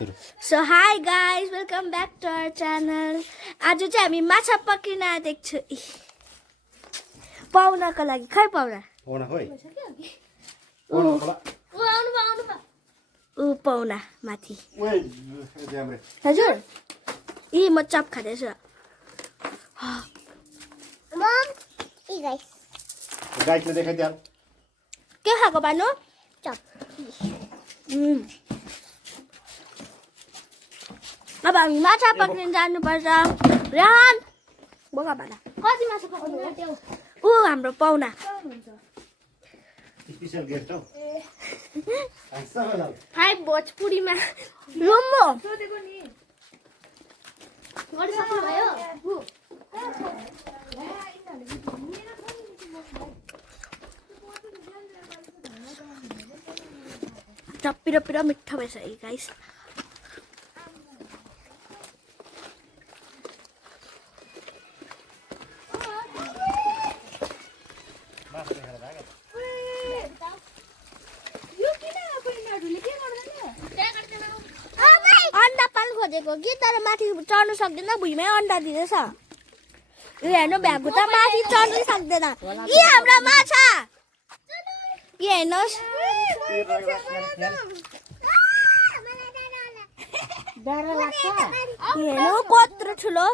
So hi guys, welcome back to our channel. आज चाहिँ हामी माछा पक्रिन आएको छु पाउनको लागि खै पाउना पाउना खोइ ऊ पाउना माथि ओए ज्याम्रे हजुर यी म चप खाँदैछु मम ई गाइस गाइसले देखाइदिया के खाएको बानु चप अब हामी माछा पक्रिन जानुपर्छ रेहान बोका बाला कति माछा पक्रिनु ऊ हाम्रो पाउना स्पेशल गेस्ट हौ हाई भोजपुरीमा रोम्बो गरिसक्नु भयो पिरो पिरो मिठो भएछ है गाइस अन्डा पाल्नु खोजेको कि तर माथि चढ्नु सक्दैन भुइँमै अन्डा दिँदैछ यो हेर्नु भ्यागु त माथि चढ्नु सक्दैन यी हाम्रा माछा यी हेर्नुहोस् हेर्नु कत्रो ठुलो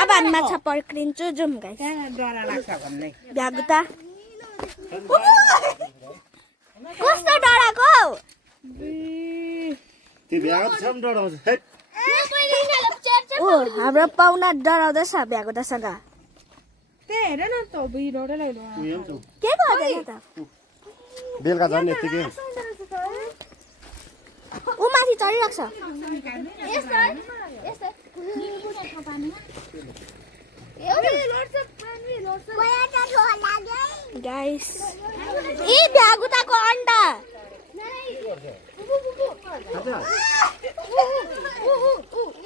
अब हामी माछा पक्रिन्छु जाउँ गाइस भ्यागु त कस्तो डराएको त्यो भ्यागो त सम डराउँछ हेट ओ हाम्रो पाउना डराउँदैछ भ्यागु तसँग उयो छ के गर्दैन त बेलुका झन् यतिकै ऊ माथि चढिरहेको छ गाइस यी भ्यागुताको अन्डा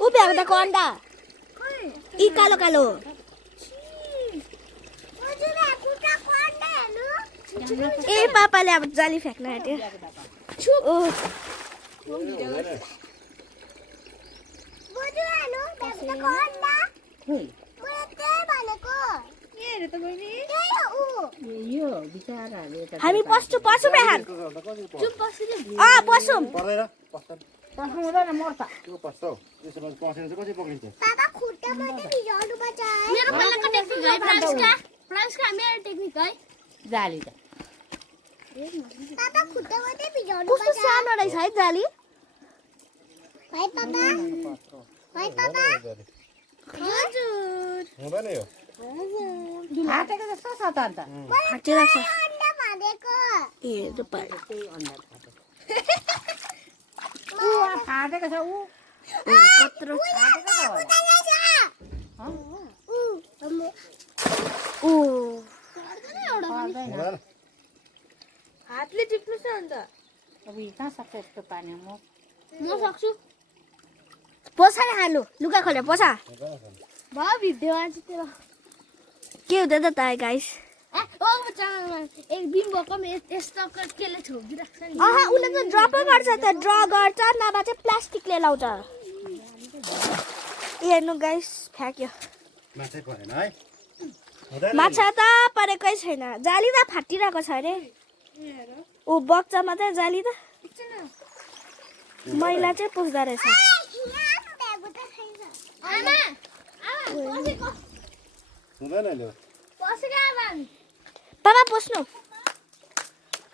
ऊ भ्यागुताको अन्डा यी कालो कालो ए पापाले अब जाली फ्याँक्न आँट्यो ओ हामी पस्छु पस्छु बेहान पस्छौँ पर्दैन पस्दैन त्यो पस्छ हौ त्यसमा पसेर चाहिँ कसरी पक्रिन्छ बाबा खुट्टा मात्रै भिजाउनु पर्छ मेरो पहिलाको टेक्निक है फ्रान्सका मेरो टेक्निक है जाली त बाबा खुट्टा मात्रै भिजाउनु कस्तो पर्छ सानो रहेछ है जाली है पापा है पापा हजुर हुँदैन यो फाटेको जस्तो छ त अन्त फाटिरहेको छ अन्डा भनेको ए रुपाई त्यही अन्डा ऊ फाटेको छ ऊ कत्रो फाटेको त ओ हुँदैन हातले टिप्नु छ अन्त अब यी कहाँ सक्छ यस्तो पानी म सक्छु पोसा नि हाल्नु लुगा खोले पोसा भयो भिडियो आज त्यो के हुँदैन त गाइस एक बिम्बोको यस्तो केले छोपिदिरहेको छ नि उसले त ड्रपै गर्छ त ड्र गर्छ नभए चाहिँ प्लास्टिकले लाउँछ हेर्नु गाइस फ्याँक्यो माछै परेन है हुँदैन माछा त परेकै छैन जाली त फाटिरहेको छ अरे ऊ बच्चा मात्रै जाली त मैला चाहिँ पुग्दो रहेछ हुँदैन नि पापा पस्नु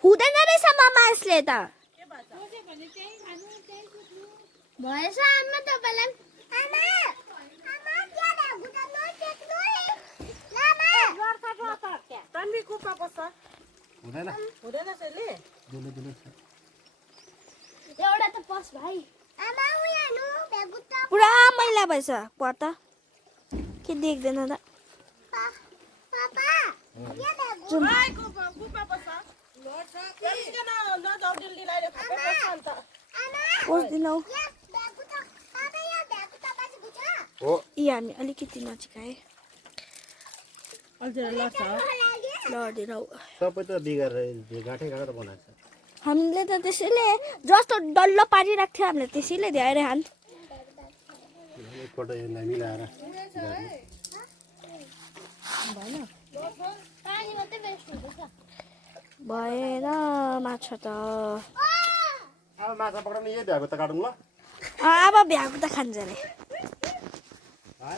हुँदैन रहेछ मामा यसले त भएछ आमा तपाईँलाई हुँदैन दुलो दुलो छ एउटा त पस भाइ आमा उ हेर्नु भ्यागुता पुरा मैला भएछ पर्दा के देख्दैन त पापा के भ्यागु पस्दिनौ भ्यागुता पापा यहाँ भ्यागुता बसेको छ हो यी हामी अलिकति नजिकाए लडिनौ सबै त बिगारेर गाँठै गाँठै बनाएको छ हामीले त त्यसैले जस्तो डल्लो पारिरहेको थियो हामीले त्यसैले धेरै हान एकपल्ट यसलाई मिलाएर पानी मात्रै वेस्ट हुँदैछ भएन माछा त अब माछा पक्राउनु यही भ्याएको त काटौँ ल अब भ्याएको त खान्छ अरे है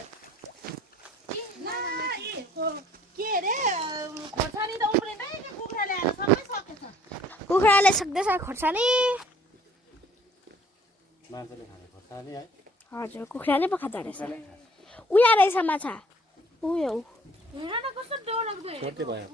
के अरे खोर्सानी त उम्रिँदैन नि कुखुराले आएर सबै सकेछ कुखुराले सक्दैछ खोर्सानी मान्छेले खाने खोर्सानी है हजुर कुखुराले पो खाँदो रहेछ उया रहेछ माछा उयो छोटे भयो